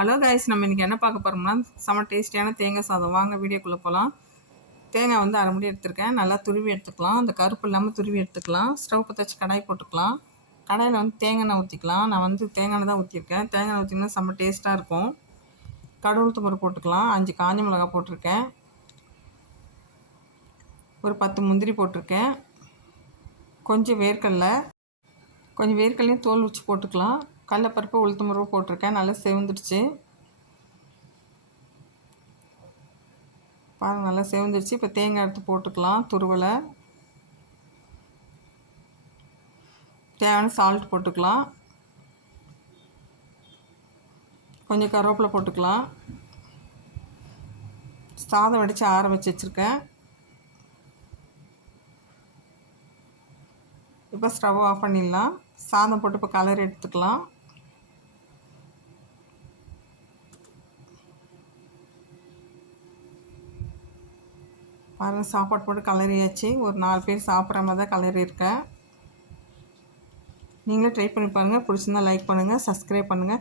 Hello guys, நம்ம இன்றைக்கி என்ன பார்க்க போகிறோம்னா செம்ம டேஸ்டியான தேங்காய் சாதம். வாங்க வீடியோக்குள்ளே போகலாம். தேங்காய் வந்து அரை முடி எடுத்துருக்கேன். நல்லா துருவி எடுத்துக்கலாம். அந்த கருப்பு இல்லாமல் துருவி எடுத்துக்கலாம். ஸ்டவ் பற்ற வச்சு கடாய் போட்டுக்கலாம். கடாயில் வந்து தேங்காய் எண்ணெய் ஊற்றிக்கலாம். நான் வந்து தேங்காய் எண்ணெய் தான் ஊற்றிருக்கேன். தேங்காய் எண்ணெய் ஊற்றிங்கன்னா செம்ம டேஸ்ட்டாக இருக்கும். கடுகு உளுத்தம் பருப்பு போட்டுக்கலாம். 5 காஞ்ச மிளகாய் போட்டிருக்கேன். ஒரு 10 முந்திரி போட்டிருக்கேன். கொஞ்சம் வேர்க்கடலையும் தோல் உரிச்சு போட்டுக்கலாம். கடலைப்பருப்பு உளுத்தம் பருப்பு போட்டிருக்கேன். நல்லா செவந்துடுச்சு பாருங்கள், நல்லா செவந்துடுச்சு. இப்போ தேங்காய் எடுத்து போட்டுக்கலாம். துருவலை தேவையான சால்ட் போட்டுக்கலாம். கொஞ்சம் கருவேப்பிலை போட்டுக்கலாம். சாதம் வடித்து ஆற வச்சு வச்சுருக்கேன். இப்போ ஸ்டவ் ஆஃப் பண்ணிடலாம். சாதம் போட்டு இப்போ கலர் எடுத்துக்கலாம். பாருங்கள், சாப்பாடு போட்டு கலரியாச்சு. ஒரு 4 பேர் சாப்பிட்ற மாதிரி தான் கலரி இருக்கேன். நீங்களே ட்ரை பண்ணி பாருங்கள். பிடிச்சிருந்தா லைக் பண்ணுங்கள், சப்ஸ்கிரைப் பண்ணுங்கள்.